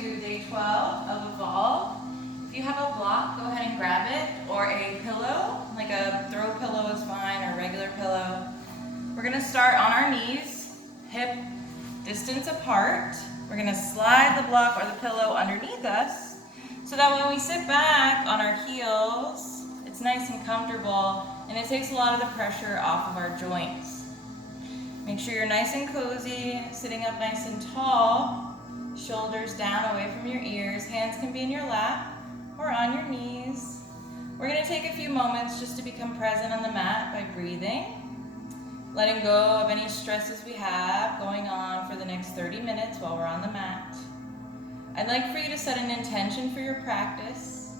to day 12 of Evolve. If you have a block, go ahead and grab it, or a pillow, like a throw pillow is fine, or a regular pillow. We're gonna start on our knees, hip distance apart. We're gonna slide the block or the pillow underneath us, so that when we sit back on our heels, it's nice and comfortable, and it takes a lot of the pressure off of our joints. Make sure you're nice and cozy, sitting up nice and tall, shoulders down away from your ears. Hands can be in your lap or on your knees. We're going to take a few moments just to become present on the mat by breathing, letting go of any stresses we have going on for the next 30 minutes while we're on the mat. I'd like for you to set an intention for your practice.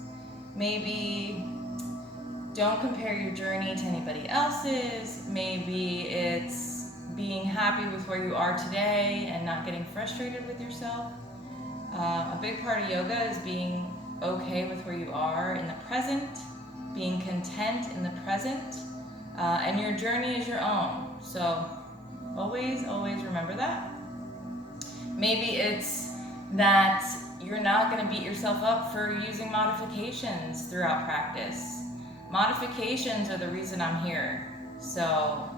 Maybe don't compare your journey to anybody else's. Maybe it's being happy with where you are today and not getting frustrated with yourself. A big part of yoga is being okay with where you are in the present, being content in the present, and your journey is your own. So always remember that. Maybe it's that you're not going to beat yourself up for using modifications throughout practice. Modifications are the reason I'm here. So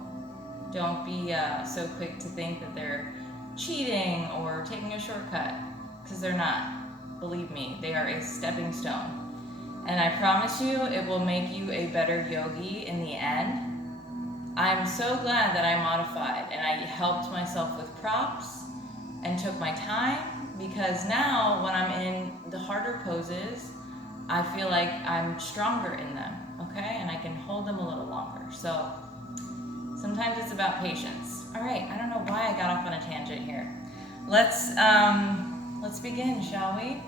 don't be so quick to think that they're cheating or taking a shortcut, because they're not. Believe me, they are a stepping stone. And I promise you, it will make you a better yogi in the end. I'm so glad that I modified and I helped myself with props and took my time, because now when I'm in the harder poses, I feel like I'm stronger in them, okay? And I can hold them a little longer. So sometimes it's about patience. All right, I don't know why I got off on a tangent here. Let's begin, shall we?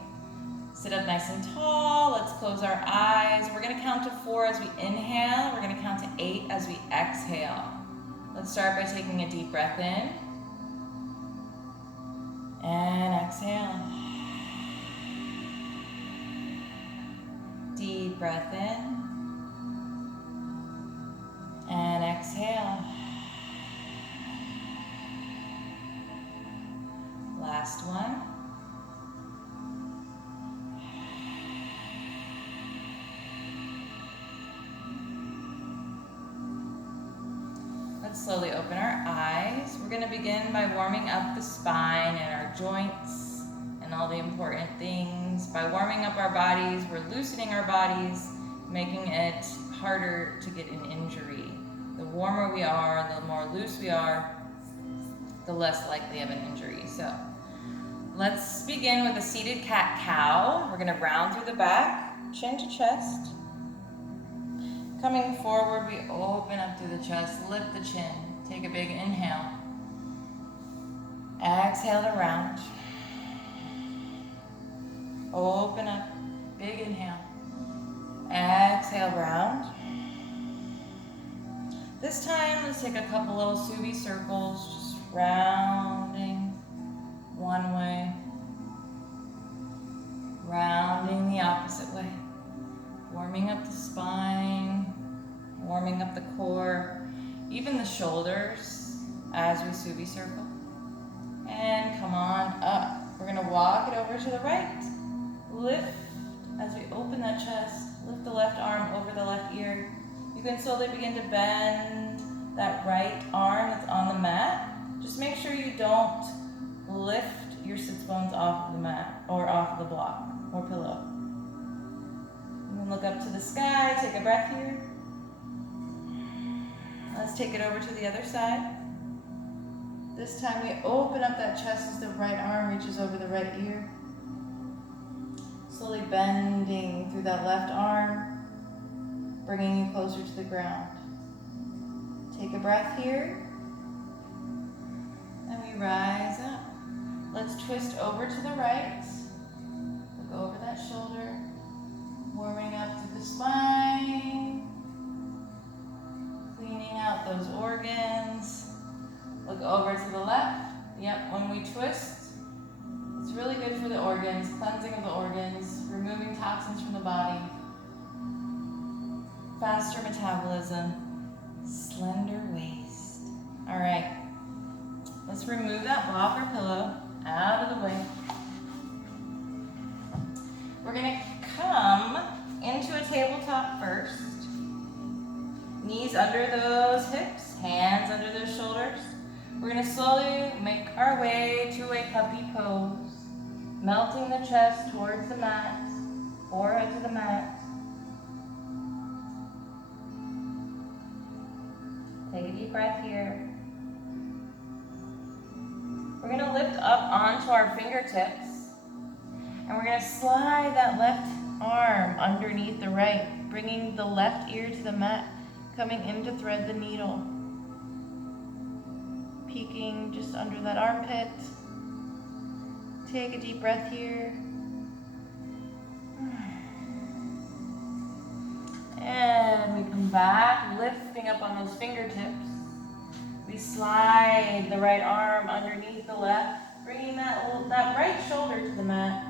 Sit up nice and tall. Let's close our eyes. We're gonna count to 4 as we inhale. We're gonna count to 8 as we exhale. Let's start by taking a deep breath in. And exhale. Deep breath in. And exhale. Last one. Let's slowly open our eyes. We're going to begin by warming up the spine and our joints and all the important things. By warming up our bodies, we're loosening our bodies, making it harder to get an injury. The warmer we are, the more loose we are, the less likely of an injury. So let's begin with a seated cat-cow. We're going to round through the back, chin to chest. Coming forward, we open up through the chest, lift the chin. Take a big inhale. Exhale to round. Open up, big inhale. Exhale, round. This time, let's take a couple little Subi circles, just rounding one way, rounding the opposite way, warming up the spine, warming up the core, even the shoulders as we Subi circle. And come on up. We're gonna walk it over to the right. Lift as we open that chest, lift the left arm over the left ear. You can slowly begin to bend that right arm that's on the mat. Just make sure you don't lift your sits bones off of the mat or off the block or pillow. And then look up to the sky, take a breath here. Let's take it over to the other side. This time we open up that chest as the right arm reaches over the right ear. Slowly bending through that left arm, bringing you closer to the ground. Take a breath here. And we rise up. Let's twist over to the right. Look over that shoulder. Warming up to the spine. Cleaning out those organs. Look over to the left. Yep, when we twist, it's really good for the organs, cleansing of the organs, removing toxins from the body. Faster metabolism, slender waist. All right, let's remove that block or pillow out of the way. first. Knees under those hips, hands under those shoulders. We're gonna slowly make our way to a puppy pose, melting the chest towards the mat, forehead to the mat. Take a deep breath here. We're gonna lift up onto our fingertips, and we're gonna slide that left arm underneath the right, bringing the left ear to the mat, coming in to thread the needle. Peeking just under that armpit. Take a deep breath here. And we come back, lifting up on those fingertips. We slide the right arm underneath the left, bringing that right shoulder to the mat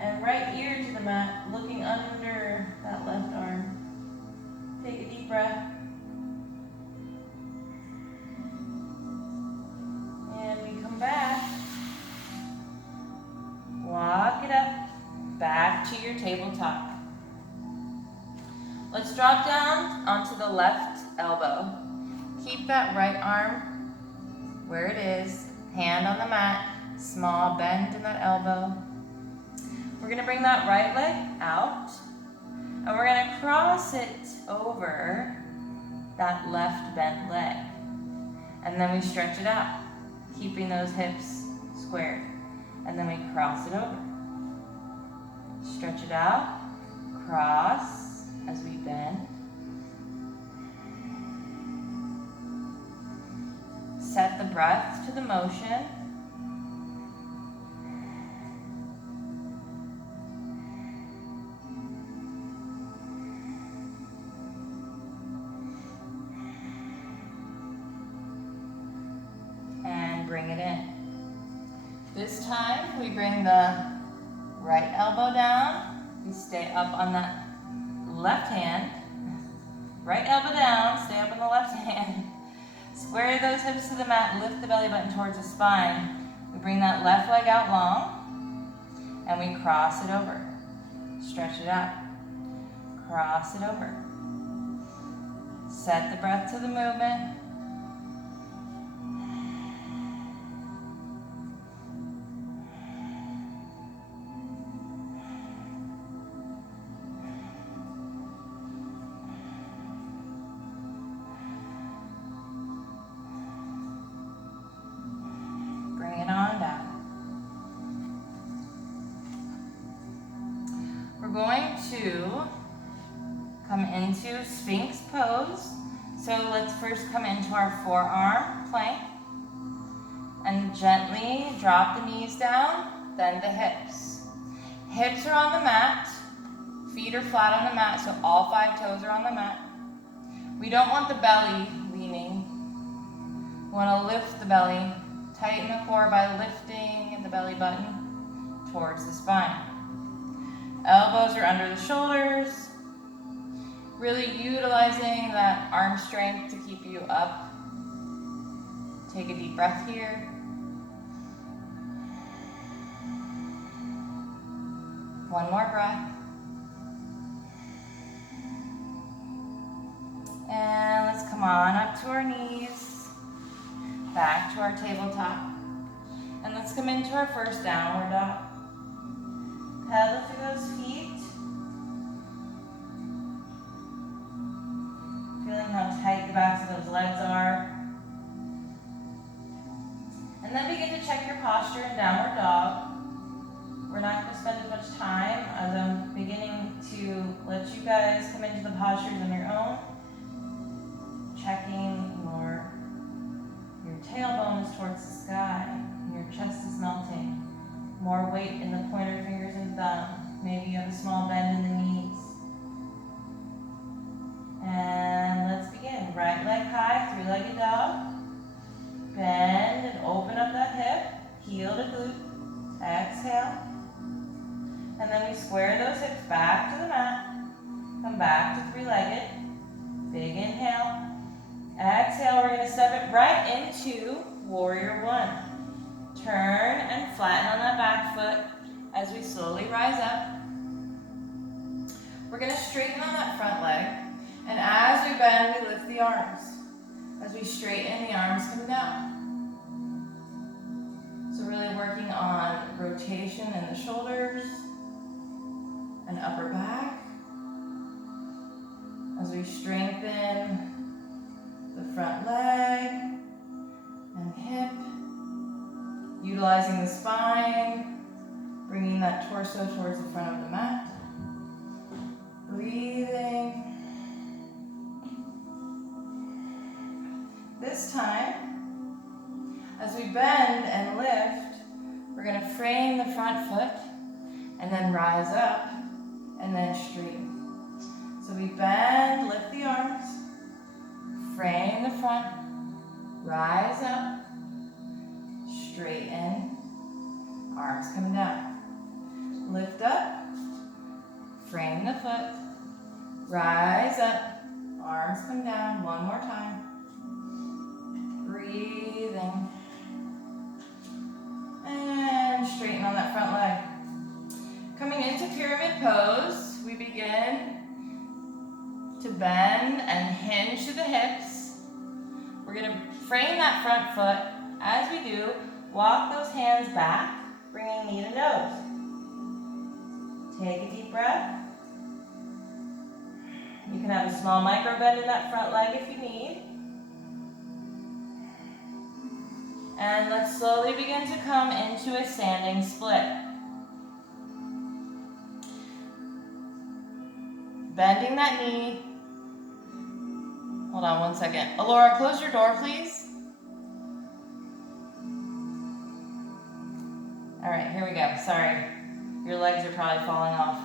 and right ear to the mat, looking under that left arm. Take a deep breath. And we come back. Walk it up, back to your tabletop. Let's drop down onto the left elbow. Keep that right arm where it is, hand on the mat, small bend in that elbow. We're gonna bring that right leg out, and we're gonna cross it over that left bent leg. And then we stretch it out, keeping those hips squared. And then we cross it over. Stretch it out, cross as we bend. Set the breath to the motion. And bring it in. This time, we bring the right elbow down. We stay up on that left hand. Right elbow down, stay up on the left hand. Square those hips to the mat, lift the belly button towards the spine. We bring that left leg out long, and we cross it over. Stretch it out. Cross it over. Set the breath to the movement. We're going to come into Sphinx pose. So let's first come into our forearm plank and gently drop the knees down, then the hips. Hips are on the mat, feet are flat on the mat, so all 5 toes are on the mat. We don't want the belly leaning. We want to lift the belly, tighten the core by lifting the belly button towards the spine. Elbows are under the shoulders, really utilizing that arm strength to keep you up. Take a deep breath here. One more breath. And let's come on up to our knees, back to our tabletop. And let's come into our first downward dog. Pedal through those feet. Feeling how tight the backs of those legs are. And then begin to check your posture in downward dog. We're not going to spend as much time as I'm beginning to let you guys come into the postures on your own. Checking your tailbone is towards the sky. Your chest is melting. More weight in the pointer fingers and thumb. Maybe you have a small bend in the knees. And let's begin. Right leg high, 3-legged dog. Bend and open up that hip. Heel to glute. Exhale. And then we square those hips back to the mat. Come back to 3-legged. Big inhale. Exhale, we're going to step it right into Warrior One. Turn and flatten on that back foot as we slowly rise up. We're gonna straighten on that front leg. And as we bend, we lift the arms. As we straighten, the arms come down. So really working on rotation in the shoulders and upper back. As we strengthen the front leg and hip, utilizing the spine, bringing that torso towards the front of the mat. Breathing. This time, as we bend and lift, we're going to frame the front foot and then rise up and then straighten. So we bend, lift the arms, frame the front, rise up, straighten, arms come down. Lift up, frame the foot, rise up, arms come down. One more time. Breathing. And straighten on that front leg. Coming into pyramid pose, we begin to bend and hinge to the hips. We're going to frame that front foot. As we do, walk those hands back, bringing knee to nose. Take a deep breath. You can have a small micro bend in that front leg if you need. And let's slowly begin to come into a standing split. Bending that knee. Hold on one second. Alora, close your door, please. All right, here we go. Sorry. Your legs are probably falling off.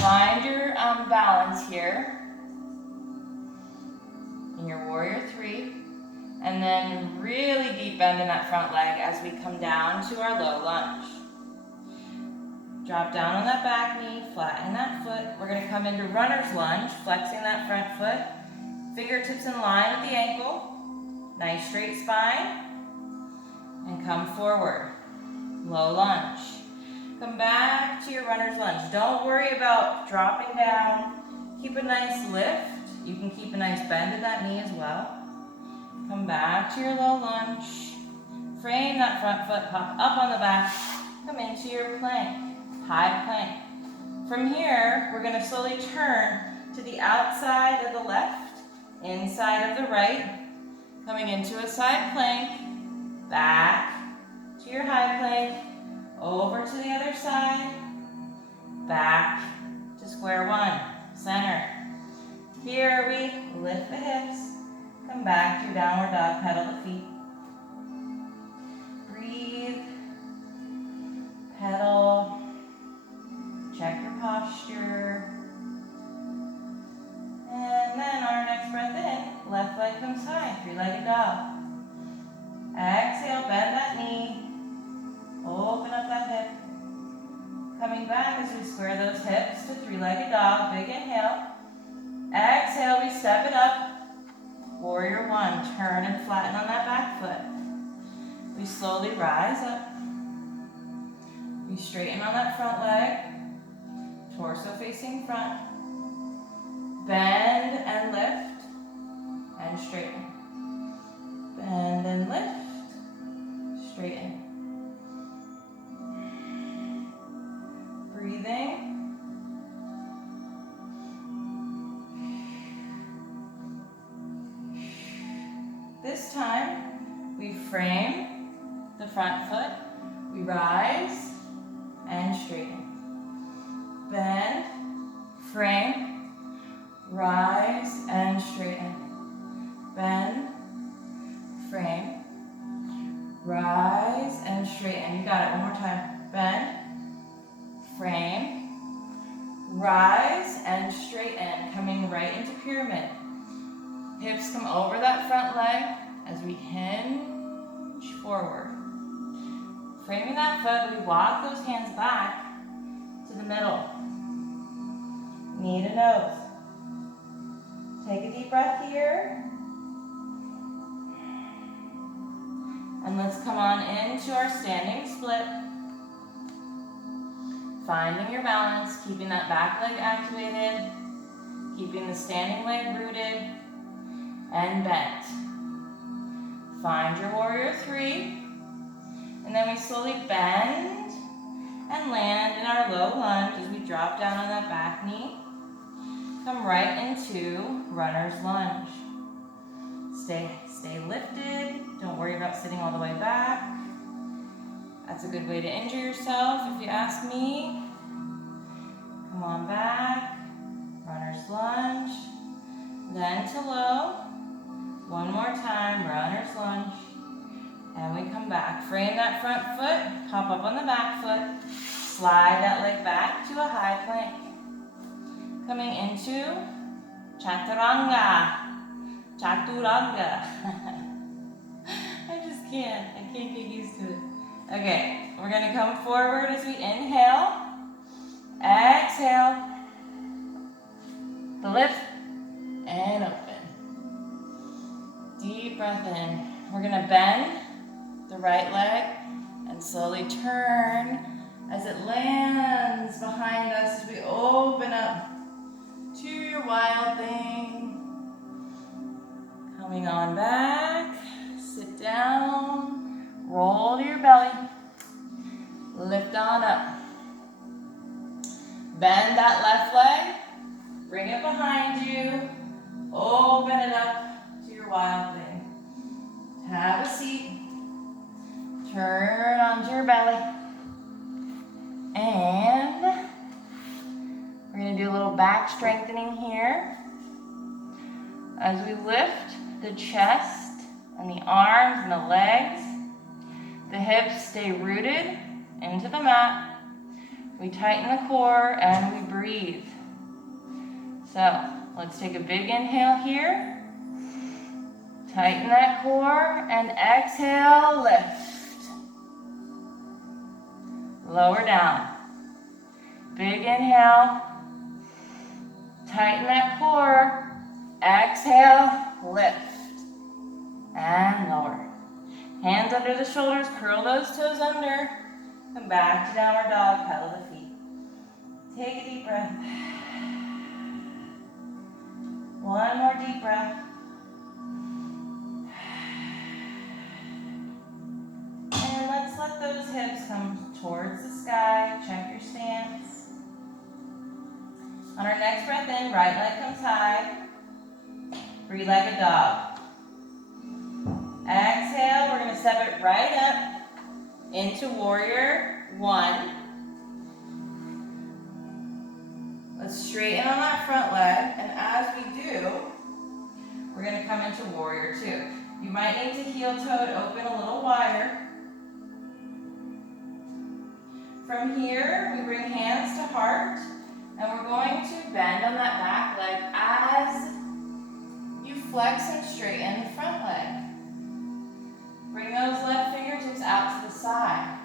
Find your balance here in your warrior three. And then really deep bend in that front leg as we come down to our low lunge. Drop down on that back knee, flatten that foot. We're going to come into runner's lunge, flexing that front foot. Fingertips in line with the ankle. Nice straight spine. And come forward. Low lunge. Come back to your runner's lunge. Don't worry about dropping down. Keep a nice lift. You can keep a nice bend in that knee as well. Come back to your low lunge. Frame that front foot, hop up on the back. Come into your plank, high plank. From here, we're going to slowly turn to the outside of the left, inside of the right. Coming into a side plank, back to your high plank, over to the other side, back to square one, center. Here we lift the hips. Come back to your downward dog, pedal the feet. Breathe, pedal, check your posture. And then our next breath in, left leg comes high, three-legged dog. Exhale, bend that knee, open up that hip. Coming back as we square those hips to three-legged dog, big inhale. Exhale, we step it up. Warrior one, turn and flatten on that back foot. We slowly rise up. We straighten on that front leg. Torso facing front. Bend and lift and straighten. Bend and lift, straighten. Breathing. This time, we frame the front foot, we rise and straighten. Bend, frame, rise and straighten. Bend, frame, rise and straighten. You got it, one more time. Bend, frame, rise and straighten. Coming right into pyramid. Hips come over that front leg as we hinge forward. Framing that foot, we walk those hands back to the middle. Knee to nose. Take a deep breath here. And let's come on into our standing split. Finding your balance, keeping that back leg activated, keeping the standing leg rooted and bent. Find your warrior three, and then we slowly bend and land in our low lunge as we drop down on that back knee. Come right into runner's lunge. Stay lifted. Don't worry about sitting all the way back. That's a good way to injure yourself if you ask me. Come on back. Runner's lunge. Then to low. One more time, runner's lunge. And we come back. Frame that front foot, hop up on the back foot. Slide that leg back to a high plank. Coming into chaturanga. Chaturanga. I just can't. I can't get used to it. Okay, we're gonna come forward as we inhale. Exhale. Lift and open. Deep breath in. We're gonna bend the right leg and slowly turn as it lands behind us as we open up to your wild thing. Coming on back, sit down, roll to your belly, lift on up. Bend that left leg, bring it behind you, open it up to your wild thing. Have a seat, turn onto your belly, and we're gonna do a little back strengthening here. As we lift the chest and the arms and the legs, the hips stay rooted into the mat. We tighten the core and we breathe. So let's take a big inhale here. Tighten that core and exhale, lift. Lower down. Big inhale. Tighten that core. Exhale, lift. And lower. Hands under the shoulders, curl those toes under. Come back to downward dog, pedal the feet. Take a deep breath. One more deep breath. And let's let those hips come towards the sky. Check your stance. On our next breath in, right leg comes high. Three-legged dog. Exhale, we're gonna step it right up into warrior one. Let's straighten on that front leg, and as we do, we're gonna come into warrior two. You might need to heel toe to open a little wider. From here, we bring hands to heart, and we're going to bend on that back leg as you flex and straighten the front leg. Bring those left fingertips out to the side.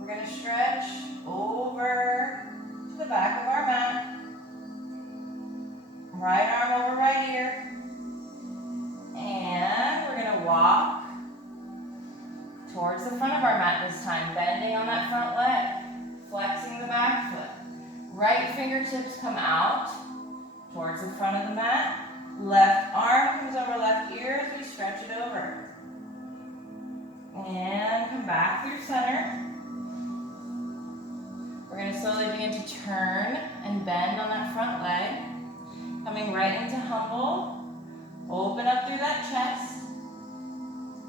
We're going to stretch over to the back of our mat. Right arm over right ear. And we're going to walk towards the front of our mat this time, bending on that front leg, flexing the back foot. Right fingertips come out towards the front of the mat. Left arm comes over left ear as we stretch it over. And come back through center. We're going to slowly begin to turn and bend on that front leg. Coming right into humble. Open up through that chest.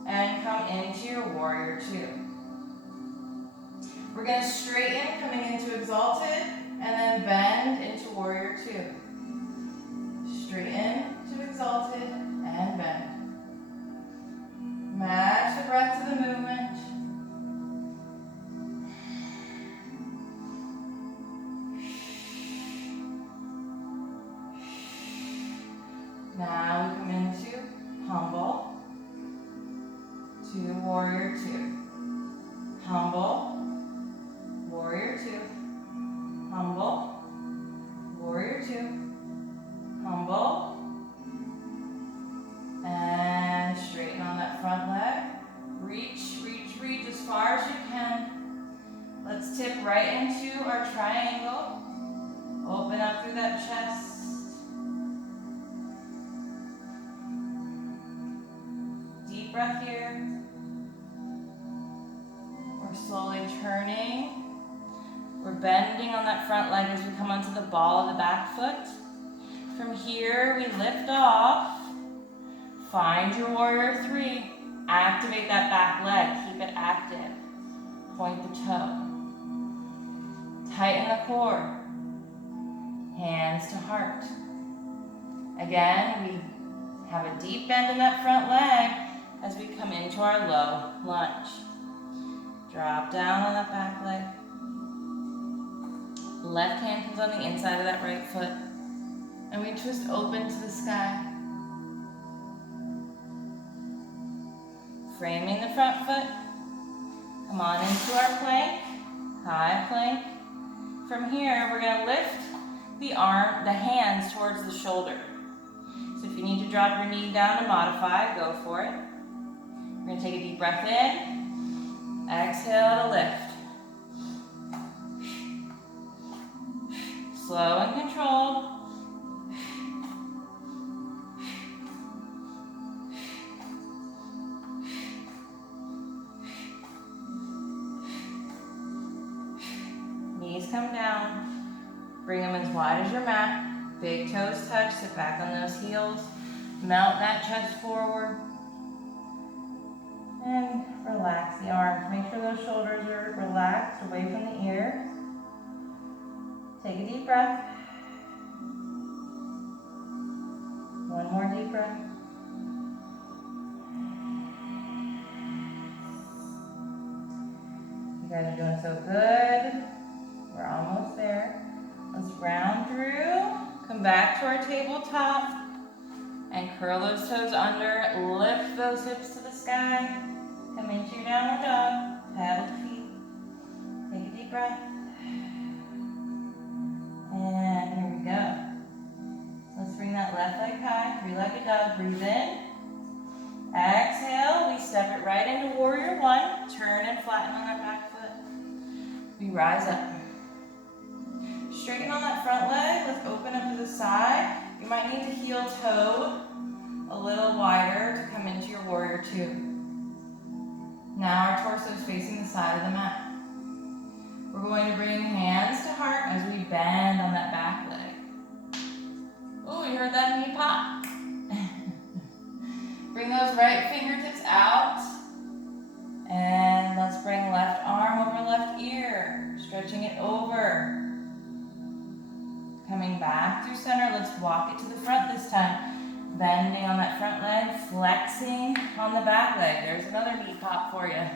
And come into your warrior two. We're going to straighten, coming into exalted, and then bend into warrior two. Straighten to exalted and bend. Match the breath to the movement. Now we come into humble to warrior two. Humble, warrior two. Humble, warrior two. Humble. And straighten on that front leg. Reach, reach, right into our triangle. Open up through that chest. Deep breath here. We're slowly turning. We're bending on that front leg as we come onto the ball of the back foot. From here, we lift off. Find your warrior three. Activate that back leg. Keep it active. Point the toe. Tighten the core. Hands to heart. Again, we have a deep bend in that front leg as we come into our low lunge. Drop down on that back leg. Left hand comes on the inside of that right foot. And we twist open to the sky. Framing the front foot. Come on into our plank. High plank. From here, we're going to lift the hands towards the shoulder. So if you need to drop your knee down to modify, go for it. We're going to take a deep breath in. Exhale to lift. Slow and controlled. Knees come down. Bring them as wide as your mat. Big toes touch. Sit back on those heels. Melt that chest forward. And relax the arms. Make sure those shoulders are relaxed away from the ears. Take a deep breath. One more deep breath. You guys are doing so good. We're almost there. Let's round through. Come back to our tabletop. And curl those toes under. Lift those hips to the sky. Come into your downward dog. Paddle the feet. Take a deep breath. And here we go. Let's bring that left leg high. Three-legged dog. Breathe in. Exhale. We step it right into warrior one. Turn and flatten on that back foot. We rise up. Straighten on that front leg. Let's open up to the side. You might need to heel toe a little wider to come into your warrior two. Now our torso is facing the side of the mat. We're going to bring hands to heart as we bend on that back leg. Oh, you heard that knee pop? Bring those right fingertips out. And let's bring left arm over left ear. Stretching it over. Coming back through center. Let's walk it to the front this time. Bending on that front leg. Flexing on the back leg. There's another knee pop for you.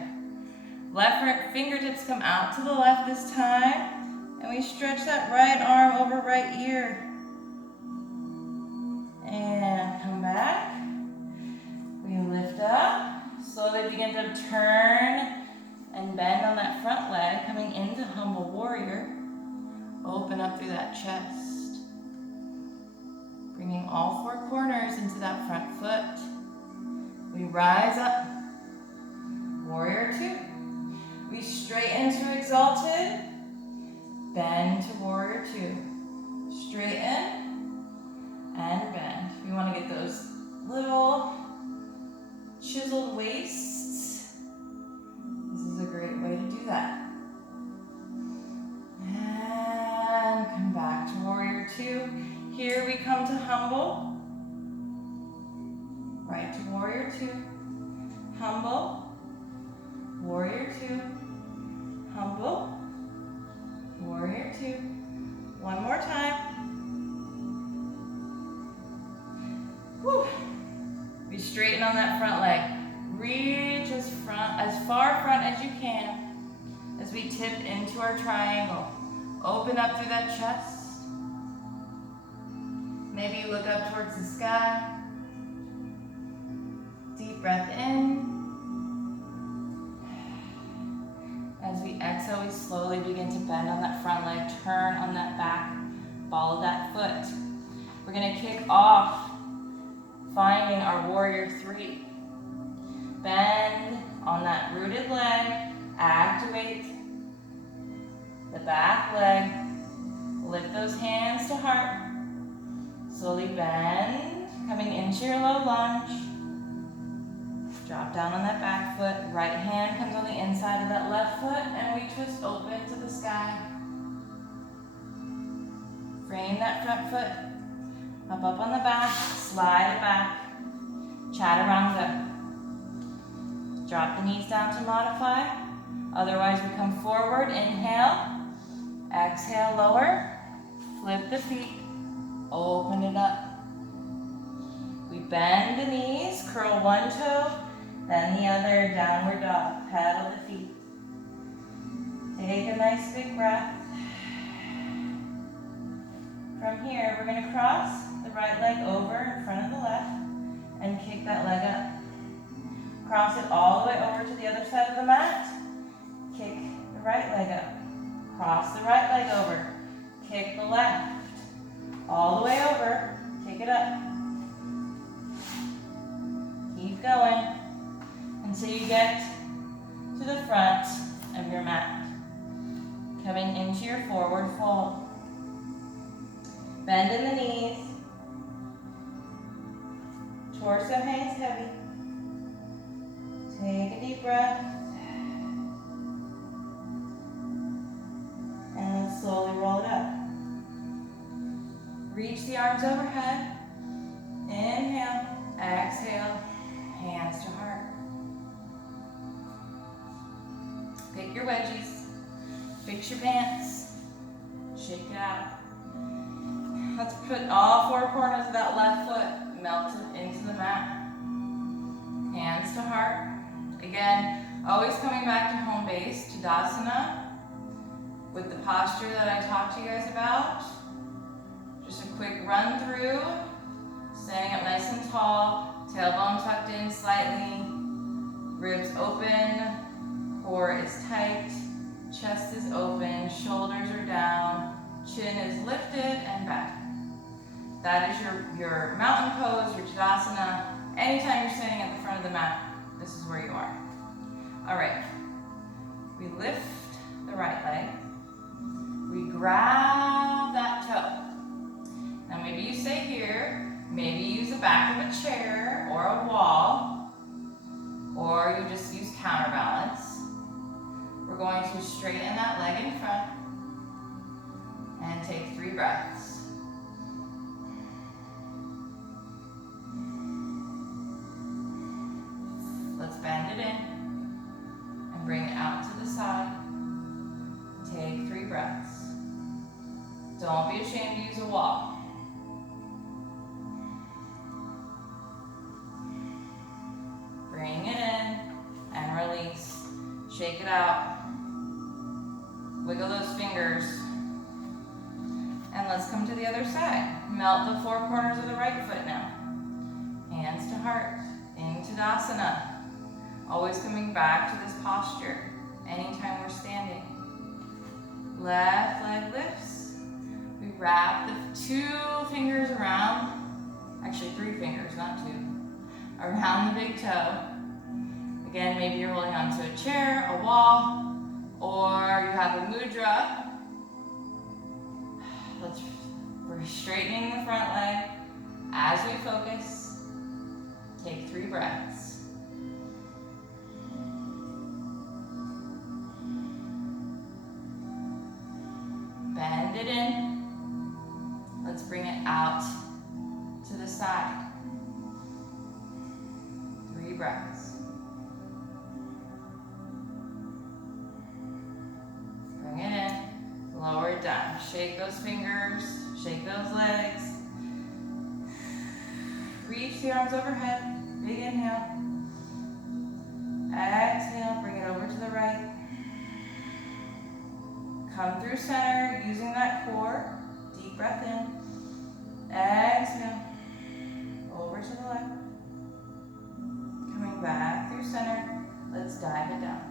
Left fingertips come out to the left this time. And we stretch that right arm over right ear. And come back. We lift up. Slowly begin to turn and bend on that front leg. Coming into humble warrior. Open up through that chest. Bringing all four corners into that front foot. We rise up. Warrior two. We straighten to exalted. Bend to warrior two. Straighten and bend. We want to get those little chiseled waists. This is a great way to do that. And come back to warrior two. Here we come to humble. Right to warrior two. Humble. Warrior two. Humble. Warrior two. One more time. Whew. We straighten on that front leg. Reach as far front as you can as we tip into our triangle. Open up through that chest. Maybe you look up towards the sky. Deep breath in. As we exhale, we slowly begin to bend on that front leg, turn on that back ball of that foot. We're going to kick off finding our warrior three. Bend on that rooted leg, activate the back leg. Lift those hands to heart. Slowly bend, coming into your low lunge. Drop down on that back foot. Right hand comes on the inside of that left foot, and we twist open to the sky. Frame that front foot. Up on the back, slide it back. Chaturanga. Drop the knees down to modify. Otherwise, we come forward, inhale. Exhale, lower. Flip the feet. Open it up. We bend the knees, curl one toe, then the other, downward dog. Pedal the feet. Take a nice big breath. From here, we're going to cross the right leg over in front of the left and kick that leg up. Cross it all the way over to the other side of the mat. Kick the right leg up. Cross the right leg over. Kick the left. All the way over. Kick it up. Keep going until you get to the front of your mat. Coming into your forward fold. Bend in the knees. Torso hangs heavy. Take a deep breath. And then slowly roll it up. Reach the arms overhead. Inhale. Exhale. Hands to heart. Pick your wedgies. Fix your pants. Shake it out. Let's put all four corners of that left foot melted into the mat. Hands to heart. Again, always coming back to home base, Tadasana, with the posture that I talked to you guys about. Just a quick run through. Standing up nice and tall. Tailbone tucked in slightly. Ribs open. Core is tight. Chest is open. Shoulders are down. Chin is lifted and back. That is your mountain pose, your Tadasana. Anytime you're standing at the front of the mat, this is where you are. All right. We lift the right leg. We grab that toe. Now maybe you stay here. Maybe you use the back of a chair or a wall. Or you just use counterbalance. We're going to straighten that leg in front. And take 3 breaths. Let's bend it in and bring it out to the side. Take 3 breaths. Don't be ashamed to use a wall. Bring it in and release. Shake it out. Wiggle those fingers. And let's come to the other side. Melt the 4 corners of the right foot now. Hands to heart. Into Tadasana. Always coming back to this posture anytime we're standing. Left leg lifts. We wrap the 2 fingers around, actually 3 fingers, not 2, around the big toe. Again, maybe you're holding onto a chair, a wall, or you have a mudra. We're straightening the front leg as we focus. Take 3 breaths. Bend it in. Let's bring it out to the side. 3 breaths. Bring it in. Lower it down. Shake those fingers. Shake those legs. Reach the arms overhead. Big inhale. Exhale. Bring it over to the right. Come through center, using that core. Deep breath in. Exhale. Over to the left. Coming back through center. Let's dive it down.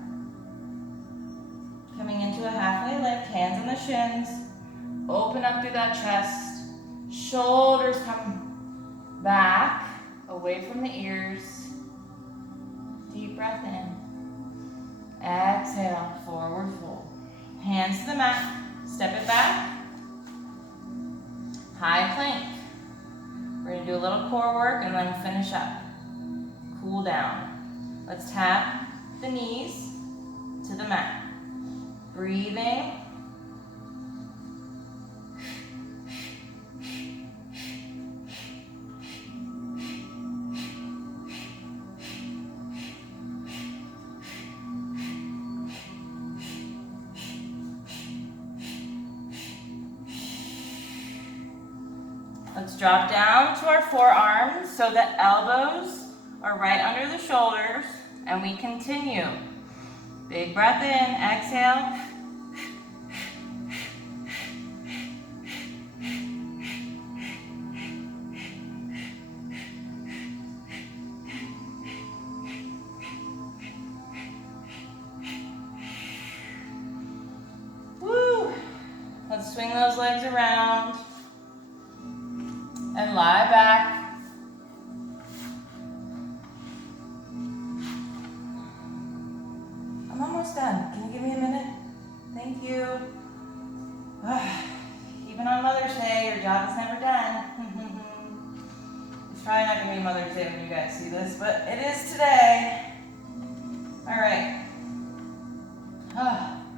Coming into a halfway lift, hands on the shins. Open up through that chest. Shoulders come back, away from the ears. Deep breath in. Exhale, forward fold. Hands to the mat, step it back. High plank. We're gonna do a little core work and then finish up. Cool down. Let's tap the knees to the mat. Breathing. Let's drop down to our forearms so the elbows are right under the shoulders, and we continue. Big breath in, exhale. Woo! Let's swing those legs around and lie back. I'm almost done. Can you give me a minute? Thank you. Even on Mother's Day, your job is never done. It's probably not going to be Mother's Day when you guys see this, but it is today. All right.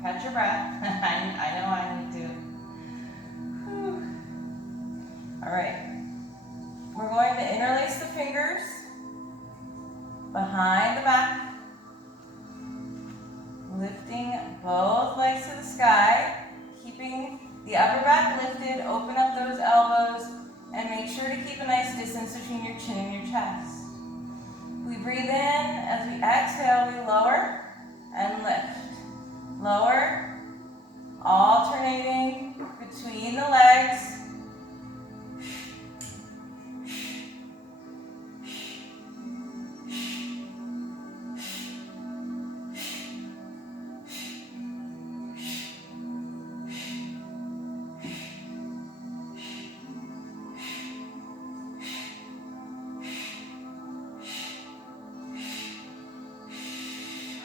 Catch your breath. I know I need to. Whew. All right. We're going to interlace the fingers behind the back, lifting both legs to the sky, keeping the upper back lifted, open up those elbows, and make sure to keep a nice distance between your chin and your chest. We breathe in, as we exhale, we lower and lift. Lower, alternating between the legs.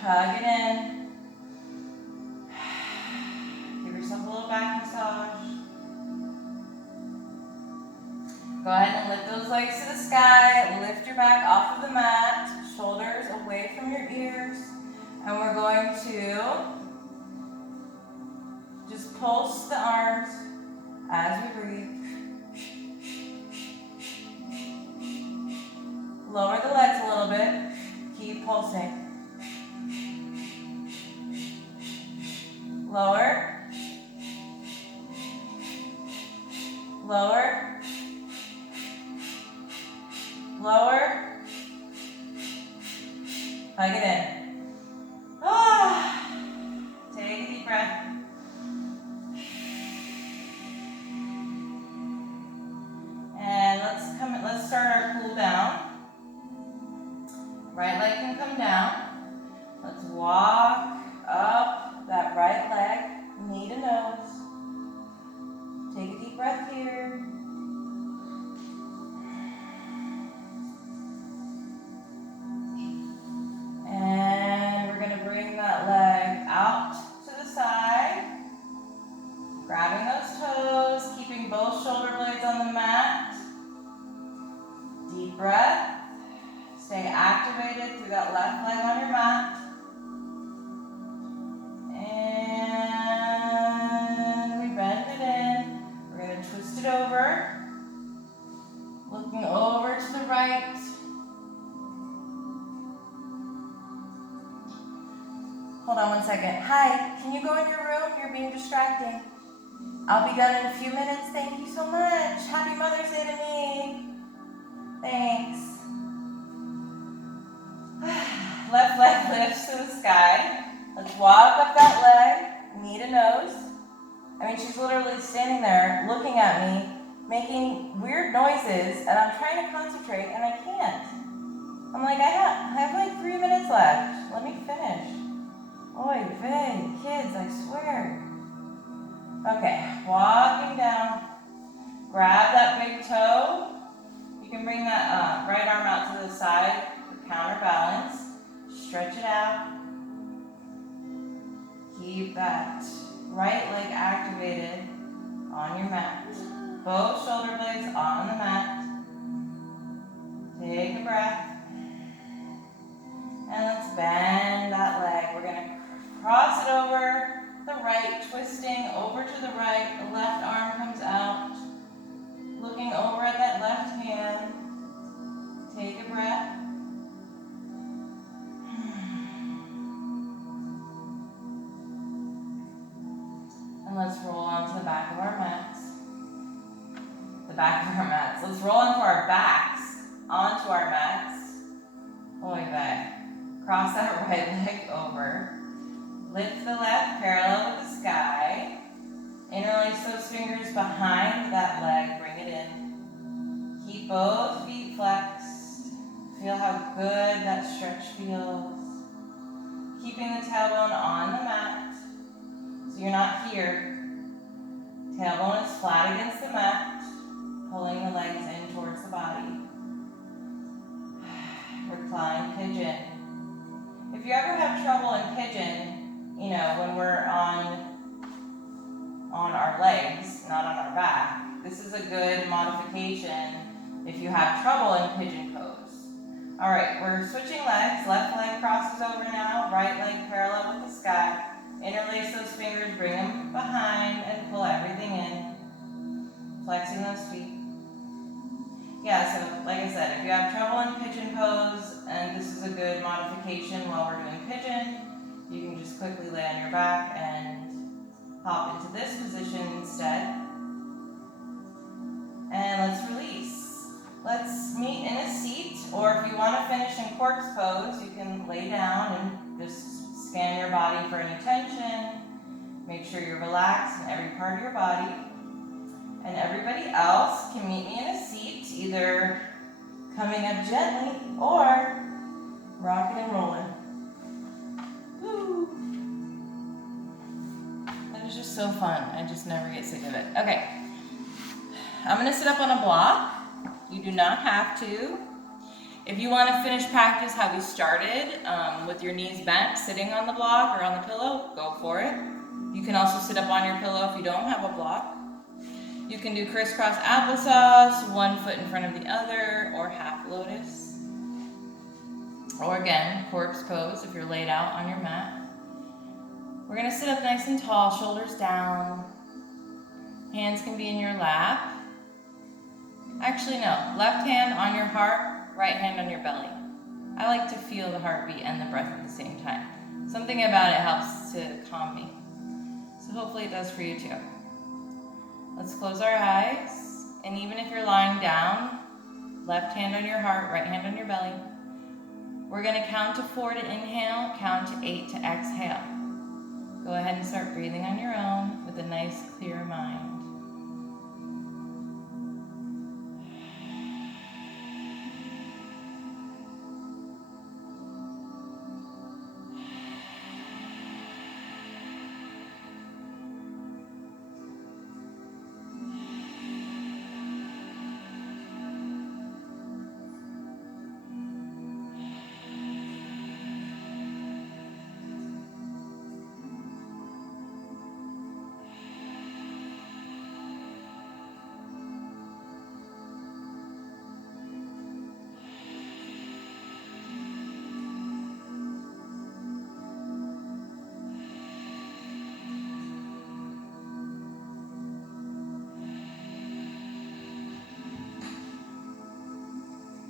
Hug it in. Give yourself a little back massage. Go ahead and lift those legs to the sky. Lift your back off of the mat. Shoulders away from your ears. And we're going to just pulse the arms as we breathe. Lower the legs a little bit. Keep pulsing. Lower, lower, lower, hug it in. Take a deep breath. And let's start our cool down. Right leg can come down. Let's walk up that right leg, knee to nose. Take a deep breath here. And we're going to bring that leg out to the side. Grabbing those toes, keeping both shoulder blades on the mat. Deep breath. Stay activated through that left leg on your mat. Twist it over, looking over to the right. Hold on one second. Hi, can you go in your room? You're being distracting. I'll be done in a few minutes. Thank you so much. Happy Mother's Day to me. Thanks. Left leg lifts to the sky. Let's walk up that leg, knee to nose. I mean, she's literally standing there looking at me, making weird noises, and I'm trying to concentrate, and I can't. I'm like, I have like 3 minutes left. Let me finish. Oy vey, kids, I swear. Okay, walking down. Grab that big toe. You can bring that right arm out to the side for counterbalance. Stretch it out. Keep that right leg activated on your mat. Both shoulder blades on the mat. Take a breath. And let's bend that leg. We're going to cross it over the right, twisting over to the right. The left arm comes out. Looking over at that left hand. Take a breath. And let's roll onto the back of our mats. Let's roll onto our backs, onto our mats. Like that. Cross that right leg over. Lift the left parallel with the sky. Interlace those fingers behind that leg. Bring it in. Keep both feet flexed. Feel how good that stretch feels. Keeping the tailbone on the mat. So you're not here. Tailbone is flat against the mat. Pulling the legs in towards the body. Recline pigeon. If you ever have trouble in pigeon, when we're on our legs, not on our back, this is a good modification if you have trouble in pigeon pose. All right, we're switching legs. Left leg crosses over now. Right leg parallel with the sky. Interlace those fingers, bring them behind, and pull everything in. Flexing those feet. Yeah, so like I said, if you have trouble in pigeon pose, and this is a good modification while we're doing pigeon, you can just quickly lay on your back and hop into this position instead. And let's release. Let's meet in a seat, or if you want to finish in corpse pose, you can lay down and just scan your body for any tension. Make sure you're relaxed in every part of your body. And everybody else can meet me in a seat, either coming up gently or rocking and rolling. Woo. That is just so fun. I just never get sick of it. Okay. I'm going to sit up on a block. You do not have to. If you want to finish practice how we started, with your knees bent, sitting on the block or on the pillow, go for it. You can also sit up on your pillow if you don't have a block. You can do crisscross applesauce, one foot in front of the other, or half lotus. Or again, corpse pose if you're laid out on your mat. We're going to sit up nice and tall, shoulders down. Hands can be in your lap. Actually, no. Left hand on your heart, right hand on your belly. I like to feel the heartbeat and the breath at the same time. Something about it helps to calm me. So hopefully it does for you too. Let's close our eyes. And even if you're lying down, left hand on your heart, right hand on your belly. We're going to count to 4 to inhale, count to 8 to exhale. Go ahead and start breathing on your own with a nice, clear mind.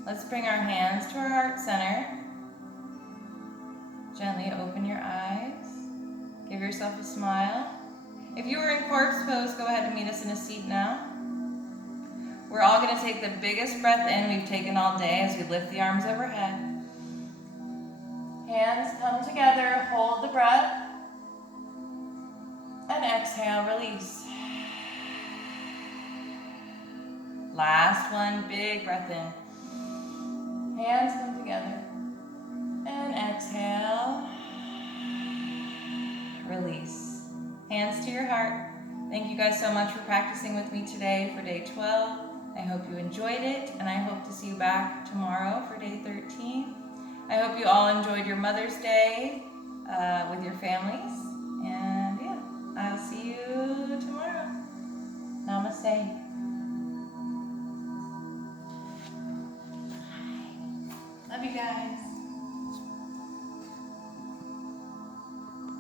Let's bring our hands to our heart center. Gently open your eyes. Give yourself a smile. If you were in corpse pose, go ahead and meet us in a seat now. We're all going to take the biggest breath in we've taken all day as we lift the arms overhead. Hands come together, hold the breath. And exhale, release. Last one, big breath in. Hands come together. And exhale. Release. Hands to your heart. Thank you guys so much for practicing with me today for day 12. I hope you enjoyed it, and I hope to see you back tomorrow for day 13. I hope you all enjoyed your Mother's Day with your families. And yeah, I'll see you Love you guys.